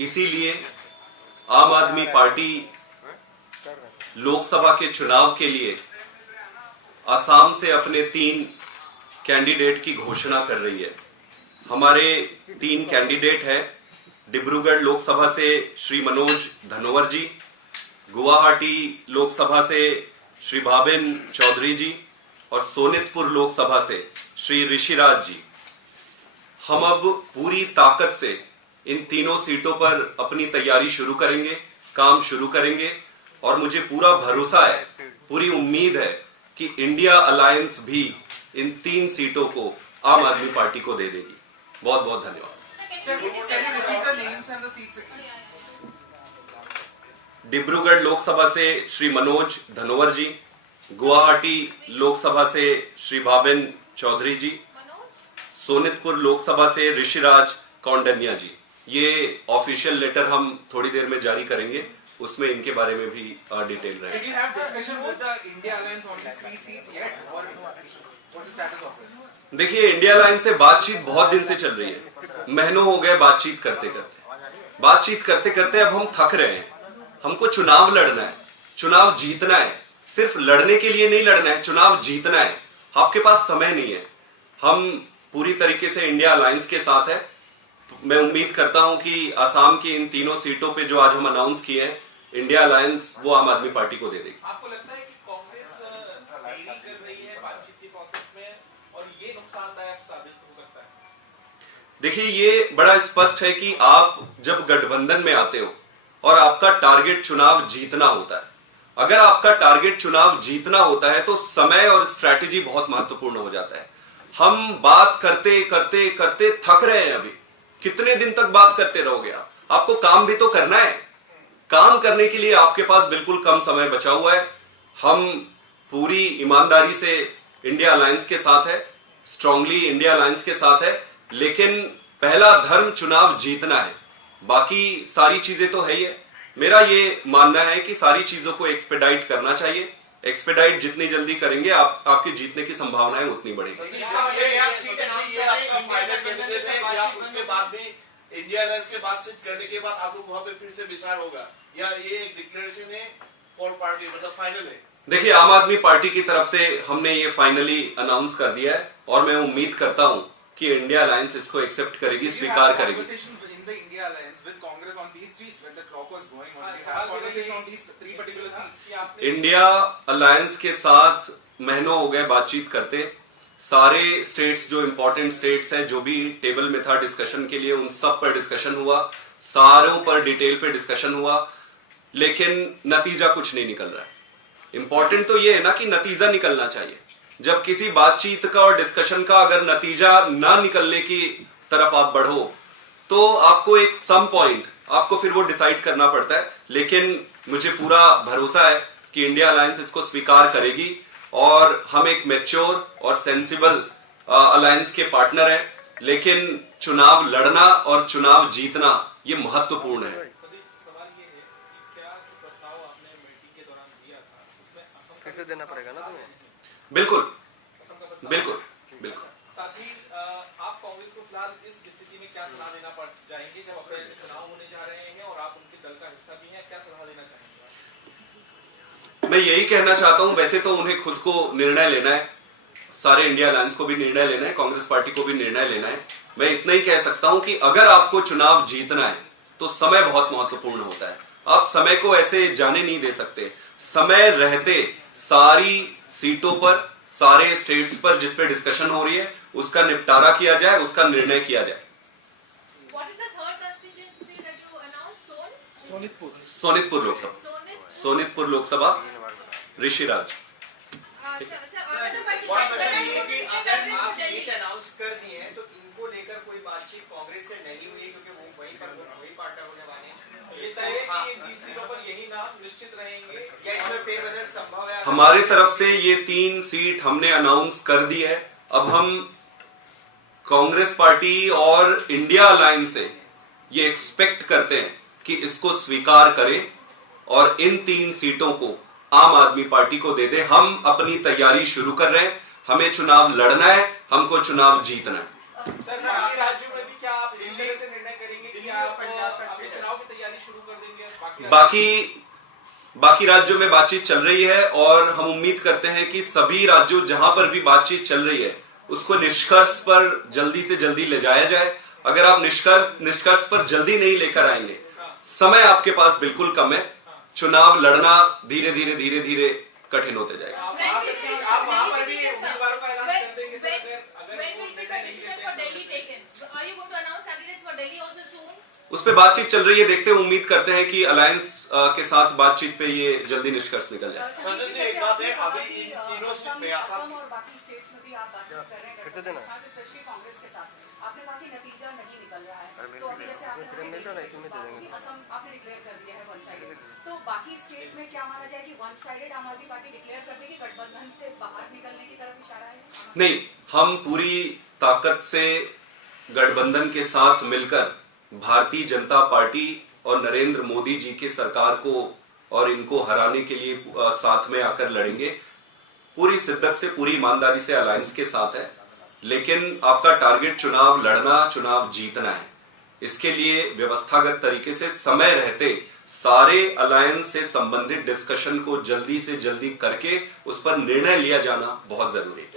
इसीलिए आम आदमी पार्टी लोकसभा के चुनाव के लिए असम से अपने 3 कैंडिडेट की घोषणा कर रही है। हमारे 3 कैंडिडेट हैं। डिब्रूगढ़ लोकसभा से श्री मनोज धनोवर जी, गुवाहाटी लोकसभा से श्री भाबिन चौधरी जी और सोनितपुर लोकसभा से श्री ऋषिराज जी। हम अब पूरी ताकत से इन तीनों सीटों पर अपनी तैयारी शुरू करेंगे, काम शुरू करेंगे और मुझे पूरा भरोसा है, पूरी उम्मीद है कि इंडिया अलायंस भी इन 3 सीटों को आम आदमी पार्टी को दे देगी। बहुत बहुत धन्यवाद। डिब्रूगढ़ लोकसभा से श्री मनोज धनोवर जी, गुवाहाटी लोकसभा से श्री भाबिन चौधरी जी, सोनितपुर लोकसभा से ऋषिराज कौंडन्या जी। ये ऑफिशियल लेटर हम थोड़ी देर में जारी करेंगे, उसमें इनके बारे में भी डिटेल रहेगी। देखिए, इंडिया अलायंस से बातचीत बहुत दिन से चल रही है, महीनों हो गए बातचीत करते करते अब हम थक रहे हैं। हमको चुनाव लड़ना है, चुनाव जीतना है। सिर्फ लड़ने के लिए नहीं लड़ना है, चुनाव जीतना है। आपके पास समय नहीं है। हम पूरी तरीके से इंडिया अलायंस के साथ है। मैं उम्मीद करता हूं कि असम की इन 3 सीटों पे जो आज हम अनाउंस किए हैं, इंडिया अलायंस वो आम आदमी पार्टी को दे देगी। आपको लगता है कि कांग्रेस देरी कर रही है बातचीत के प्रोसेस में और ये नुकसानदायक साबित हो सकता है? देखिए, ये बड़ा स्पष्ट है कि आप जब गठबंधन में आते हो और आपका टारगेट चुनाव जीतना होता है, अगर आपका टारगेट चुनाव जीतना होता है तो समय और स्ट्रैटेजी बहुत महत्वपूर्ण हो जाता है। हम बात करते करते करते थक रहे हैं। अभी कितने दिन तक बात करते रहोगे आप? आपको काम भी तो करना है। काम करने के लिए आपके पास बिल्कुल कम समय बचा हुआ है। हम पूरी ईमानदारी से इंडिया अलायंस के साथ है, स्ट्रांगली इंडिया अलायंस के साथ है, लेकिन पहला धर्म चुनाव जीतना है। बाकी सारी चीजें तो है ही है। मेरा ये मानना है कि सारी चीजों को एक्सपेडाइट करना चाहिए। एक्सपेडाइट जितनी जल्दी करेंगे आपकी जीतने की संभावनाएं उतनी बढ़ेगी। इंडिया अलायंस के बातचीत करने के बाद आपको वहां पे फिर से विचार होगा या ये एक डिक्लेरेशन है फॉर पार्टी, मतलब फाइनल है? देखिए, आम आदमी पार्टी की तरफ से हमने ये फाइनली अनाउंस कर दिया है और मैं उम्मीद करता हूं कि इंडिया अलायंस इसको एक्सेप्ट करेगी, स्वीकार करेगी। इंडिया अलायंस के साथ महीनों हो गए बातचीत करते। सारे स्टेट्स, जो इंपॉर्टेंट स्टेट्स हैं, जो भी टेबल में था डिस्कशन के लिए, उन सब पर डिस्कशन हुआ, सारों पर डिटेल पे डिस्कशन हुआ, लेकिन नतीजा कुछ नहीं निकल रहा है। इंपॉर्टेंट तो ये है ना कि नतीजा निकलना चाहिए। जब किसी बातचीत का और डिस्कशन का अगर नतीजा ना निकलने की तरफ आप बढ़ो तो आपको एक सम पॉइंट आपको फिर वो डिसाइड करना पड़ता है। लेकिन मुझे पूरा भरोसा है कि इंडिया अलायंस इसको स्वीकार करेगी और हम एक मैच्योर और सेंसिबल अलायंस के पार्टनर हैं। लेकिन चुनाव लड़ना और चुनाव जीतना ये महत्वपूर्ण है। सवाल ये है कि क्या जो प्रस्ताव आपने मीटिंग के दौरान दिया था उसमें असम कैसे देना पड़ेगा ना तुम्हें? बिल्कुल असम का प्रस्ताव, बिल्कुल बिल्कुल। साथ ही आप कांग्रेस को फिलहाल इस स्थिति में क्या सलाह देना पड़ जाएंगे जब अप्रैल में चुनाव होने जा रहे हैं और आप उनके दल का हिस्सा भी हैं? क्या सलाह देना चाहेंगे? मैं यही कहना चाहता हूं, वैसे तो उन्हें खुद को निर्णय लेना है, सारे इंडिया अलायंस को भी निर्णय लेना है, कांग्रेस पार्टी को भी निर्णय लेना है। मैं इतना ही कह सकता हूं कि अगर आपको चुनाव जीतना है तो समय बहुत महत्वपूर्ण होता है। आप समय को ऐसे जाने नहीं दे सकते। समय रहते सारी सीटों पर, सारे स्टेट्स पर जिस पे डिस्कशन हो रही है उसका निपटारा किया जाए, उसका निर्णय किया जाए। सोनितपुर लोकसभा, सोनितपुर लोकसभा, ऋषिराज। अनाउंस कर दिए हैं तो इनको लेकर कोई बातचीत कांग्रेस से नहीं हुई क्योंकि वो वही पार्टनर होने वाले हैं। ये तय है कि इन सीटों पर यही नाम निश्चित रहेंगे या इसमें फेरबदल संभव है? हमारे तरफ से ये 3 सीट हमने अनाउंस कर दी है। अब हम कांग्रेस पार्टी और इंडिया अलायंस से ये एक्सपेक्ट करते हैं कि इसको स्वीकार करें और इन 3 सीटों को आम आदमी पार्टी को दे दे। हम अपनी तैयारी शुरू कर रहे हैं। हमें चुनाव लड़ना है, हमको चुनाव जीतना है। सर, राज्यों में भी क्या आप इस तरह से निर्णय करेंगे कि क्या आप पंजाब का अपने स्टेटस? चुनाव की तैयारी शुरू कर देंगे? बाकी राज्यों में बातचीत चल रही है और हम उम्मीद करते हैं कि सभी राज्यों जहां पर भी बातचीत चल रही है उसको निष्कर्ष पर जल्दी से जल्दी ले जाया जाए। अगर आप निष्कर्ष पर जल्दी नहीं लेकर आएंगे, समय आपके पास बिल्कुल कम है, चुनाव लड़ना धीरे धीरे कठिन होते जाएगा। आप वहां पर भी उम्मीदवारों का ऐलान कर देंगे सर, अगर When will be the decision for Delhi taken? Are you going to announce candidates for Delhi also soon? उस पे बातचीत चल रही है, देखते हैं, उम्मीद करते हैं कि अलायंस के साथ बातचीत पे ये जल्दी निष्कर्ष निकल जाए। संजय जी, एक बात है, अभी इन तीनों में असम और बाकी स्टेट्स में भी आप बातचीत कर रहे हैं गठबंधन के साथ, स्पेशली कांग्रेस के साथ। आपने कहा कि नतीजा नहीं निकल रहा है, तो अभी जैसे आपने असम आपने डिक्लेयर कर दिया है वन साइडेड, तो बाकी स्टेट में क्या माना जाए कि वन साइडेड आम आदमी पार्टी डिक्लेयर कर देगी, गठबंधन से बाहर निकलने की तरफ इशारा है? नहीं, हम पूरी ताकत से गठबंधन के साथ मिलकर भारतीय जनता पार्टी और नरेंद्र मोदी जी की सरकार को और इनको हराने के लिए साथ में आकर लड़ेंगे। पूरी शिद्दत से, पूरी ईमानदारी से अलायंस के साथ है, लेकिन आपका टारगेट चुनाव लड़ना, चुनाव जीतना है। इसके लिए व्यवस्थागत तरीके से समय रहते सारे अलायंस से संबंधित डिस्कशन को जल्दी से जल्दी करके उस पर निर्णय लिया जाना बहुत जरूरी है।